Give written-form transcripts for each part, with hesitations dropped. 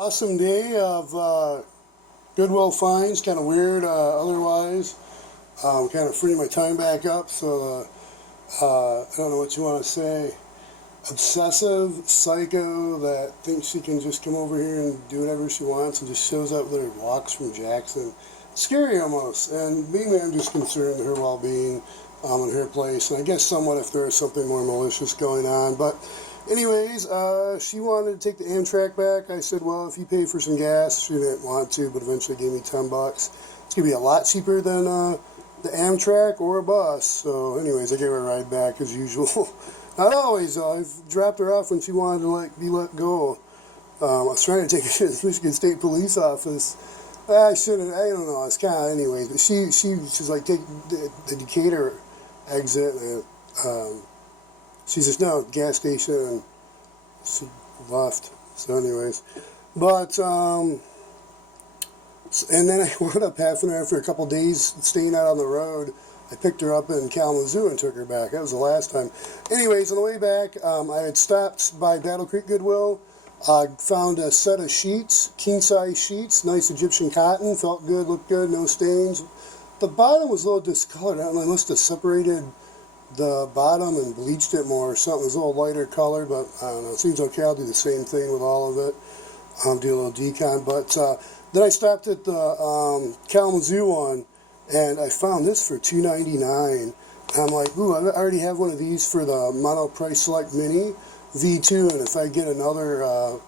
Awesome day of Goodwill finds, kind of weird otherwise. Kind of freeing my time back up, so I don't know what you want to say. Obsessive psycho that thinks she can just come over here and do whatever she wants and just shows up with her walks from Jackson. Scary almost, and mainly I'm just concerned with her well-being in her place, and I guess somewhat if there is something more malicious going on, but anyways, she wanted to take the Amtrak back. I said, well, if you pay for some gas, she didn't want to, but eventually gave me $10. It's going to be a lot cheaper than the Amtrak or a bus. So anyways, I gave her a ride back as usual. Not always, though. I've dropped her off when she wanted to be let go. I was trying to take her to the Michigan State Police office. I shouldn't, I don't know, it's kind of, anyways, but she's like, take the Decatur exit, and she says, no, gas station, and she left. So anyways, but, and then I wound up having her after a couple days staying out on the road. I picked her up in Kalamazoo and took her back. That was the last time. Anyways, on the way back, I had stopped by Battle Creek Goodwill. I found a set of sheets, king-size sheets, nice Egyptian cotton, felt good, looked good, no stains. The bottom was a little discolored. I don't know, I must have separated the bottom and bleached it more or something. It was a little lighter color, but I don't know. It seems okay. I'll do the same thing with all of it. I'll do a little decon. But then I stopped at the Kalamazoo one, and I found this for $2.99. I'm like, ooh, I already have one of these for the Mono Price Select Mini V2, and if I get another, or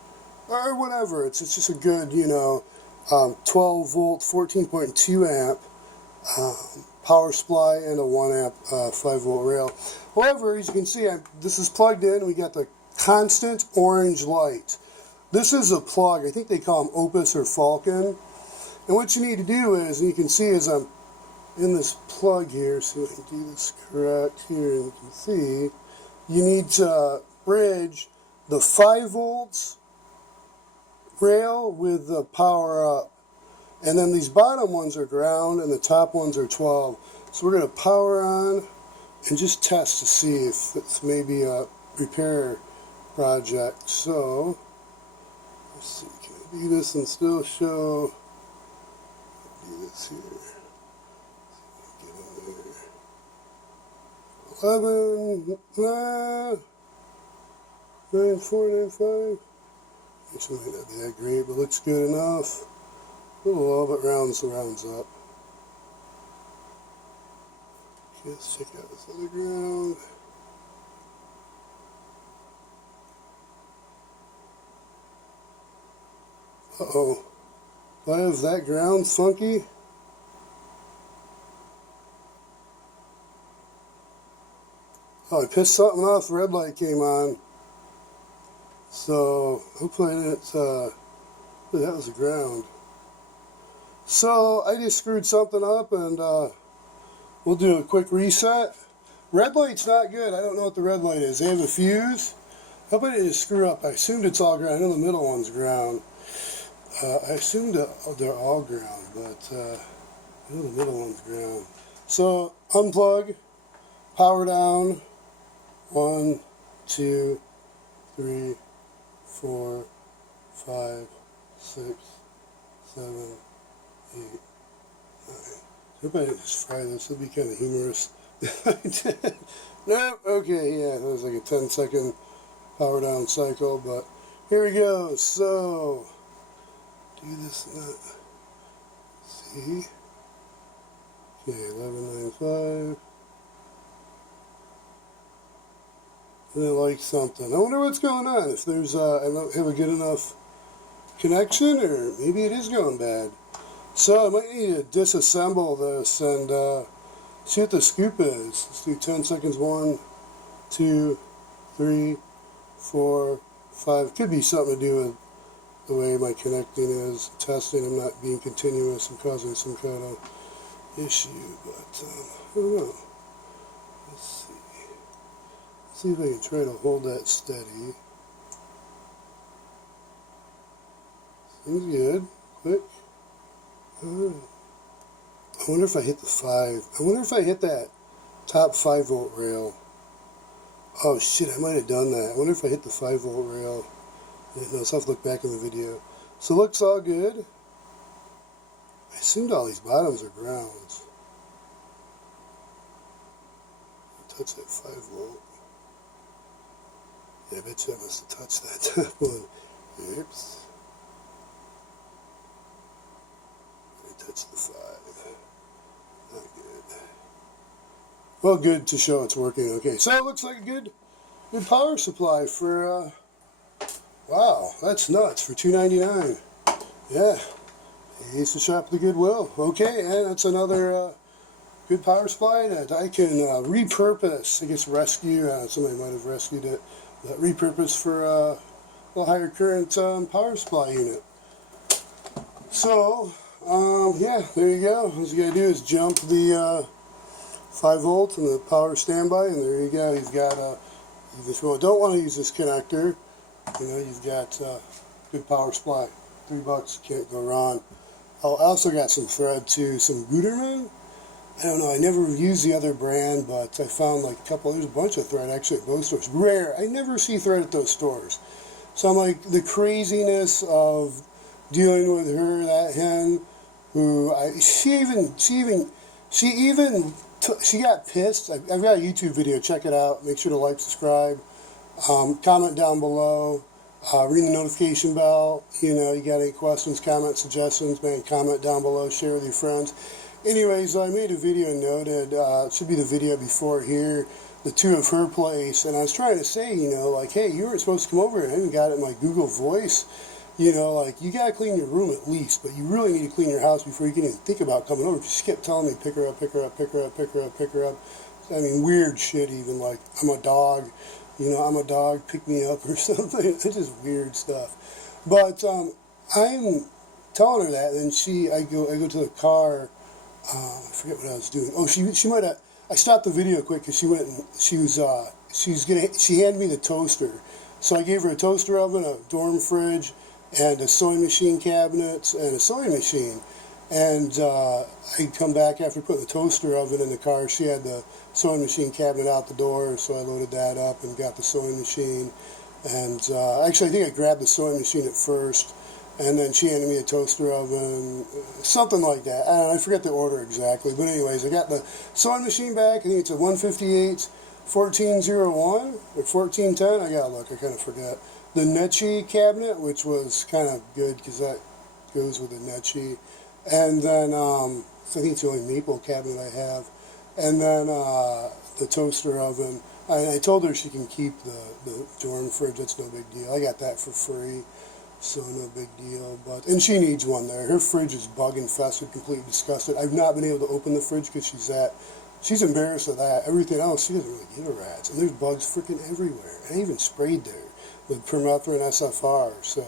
whatever, it's just a good, 12 volt, 14.2 amp power supply and a 1 amp 5 volt rail. However, as you can see, this is plugged in. We got the constant orange light. This is a plug. I think they call them Opus or Falcon. And what you need to do is, and you can see as I'm in this plug here, so I can do this correct here, and you can see, you need to bridge the 5 volts rail with the power up. And then these bottom ones are ground and the top ones are 12. So we're going to power on and just test to see if it's maybe a repair project. So, let's see, can I do this and still show, do this here. Get in there. 11, 9495. Actually might not be that great, but looks good enough. A little low, but rounds up. Okay, let's check out this other ground. Uh-oh. Why is that ground funky? Oh, I pissed something off. The red light came on. So, hopefully it's, that was the ground. So, I just screwed something up, and we'll do a quick reset. Red light's not good. I don't know what the red light is. They have a fuse. Hope I didn't screw up. I assumed it's all ground. I know the middle one's ground. I assumed they're all ground, but I know the middle one's ground. So, unplug, power down. 1, 2, 3, 4, 5, 6, 7, 8, 9. I hope I didn't just fry this. It'll be kind of humorous. Nope. Okay, yeah, that was like a 10-second power down cycle, but here we go. So, do this and that. See? Okay, 1195. And I like something. I wonder what's going on. If there's, I don't have a good enough connection, or maybe it is going bad. So I might need to disassemble this and see what the scoop is. Let's do 10 seconds. 1, 2, 3, 4, 5. Could be something to do with the way my connecting is. Testing. I'm not being continuous and causing some kind of issue, but I don't know. Let's see. See if I can try to hold that steady. Seems good. Quick. I wonder if I hit the 5. I wonder if I hit that top 5 volt rail. Oh shit, I might have done that. I wonder if I hit the 5 volt rail. No, so I'll have to look back in the video. So it looks all good. I assumed all these bottoms are grounds. Touch that 5 volt. Yeah, I bet you I must have touched that top one. Oops. I touched the 5. Not good. Well, good to show it's working okay. So it looks like a good power supply for, wow, that's nuts, for $2.99. Yeah, he used to shop at the Goodwill. Okay, and that's another good power supply that I can repurpose. I guess rescue, somebody might have rescued it, but repurpose for a little higher current power supply unit. So, yeah, there you go. All you gotta do is jump the 5 volt and the power standby, and there you go. You've got if you don't want to use this connector, you know, you've got good power supply. $3, can't go wrong. Oh, I also got some thread too, some Goodwill. I don't know, I never used the other brand, but I found like there's a bunch of thread actually at those stores. Rare, I never see thread at those stores. So I'm like, the craziness of dealing with her, that hen, who she got pissed. I've got a YouTube video, check it out. Make sure to like, subscribe, comment down below, ring the notification bell. You know, you got any questions, comments, suggestions, man, comment down below, share with your friends. Anyways, I made a video and noted, it should be the video before here, the 2 of her place, and I was trying to say, you know, like, hey, you weren't supposed to come over here. I even got it in my Google Voice, you know, like, you got to clean your room at least, but you really need to clean your house before you can even think about coming over, because she kept telling me, pick her up, pick her up, pick her up, pick her up, pick her up. I mean, weird shit even, like, I'm a dog, you know, I'm a dog, pick me up or something. It's just weird stuff. But I'm telling her that, and I go to the car. I forget what I was doing. Oh, she might have. I stopped the video quick because she went and she handed me the toaster. So I gave her a toaster oven, a dorm fridge, and a sewing machine cabinet and a sewing machine. And I come back after putting the toaster oven in the car. She had the sewing machine cabinet out the door, so I loaded that up and got the sewing machine. And actually, I think I grabbed the sewing machine at first. And then she handed me a toaster oven, something like that. I forget the order exactly. But anyways, I got the sewing machine back. I think it's a 158 1401 or 1410. I gotta look. I kind of forget. The Netchi cabinet, which was kind of good because that goes with the Netchi. And then, so I think it's the only maple cabinet I have. And then the toaster oven. I told her she can keep the dorm fridge. That's no big deal. I got that for free. So no big deal, and she needs one there. Her fridge is bug infested, completely disgusted. I've not been able to open the fridge because she's embarrassed of that. Everything else, she doesn't really give a rat's. And there's bugs freaking everywhere. I even sprayed there with permethrin SFR. So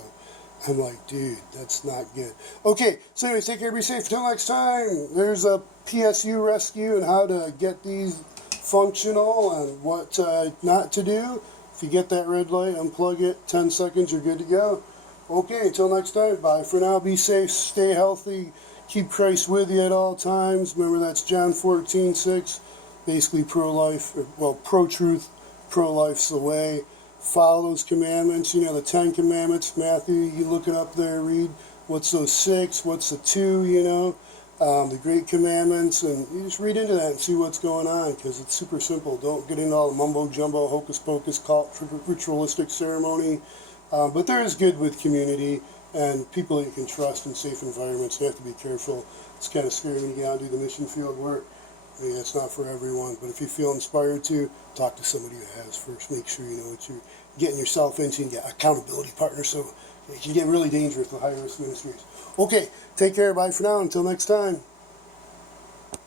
I'm like, dude, that's not good. Okay, so anyways, take care, be safe. Until next time, there's a PSU rescue and how to get these functional and what not to do. If you get that red light, unplug it, 10 seconds, you're good to go. Okay, until next time, bye for now. Be safe, stay healthy, keep Christ with you at all times. Remember, that's John 14:6, basically pro-life, well, pro-truth, pro-life's the way. Follow those commandments, you know, the 10 commandments. Matthew, you look it up there, read what's those 6, what's the 2, you know, the great commandments, and you just read into that and see what's going on, because it's super simple. Don't get into all the mumbo-jumbo, hocus-pocus, cult, ritualistic ceremony. But there is good with community and people that you can trust in safe environments. You have to be careful. It's kind of scary when you get out and do the mission field work. I mean, it's not for everyone, but if you feel inspired to, talk to somebody who has first. Make sure you know what you're getting yourself into and get accountability partners, so it can get really dangerous with high-risk ministries. Okay, take care. Bye for now. Until next time.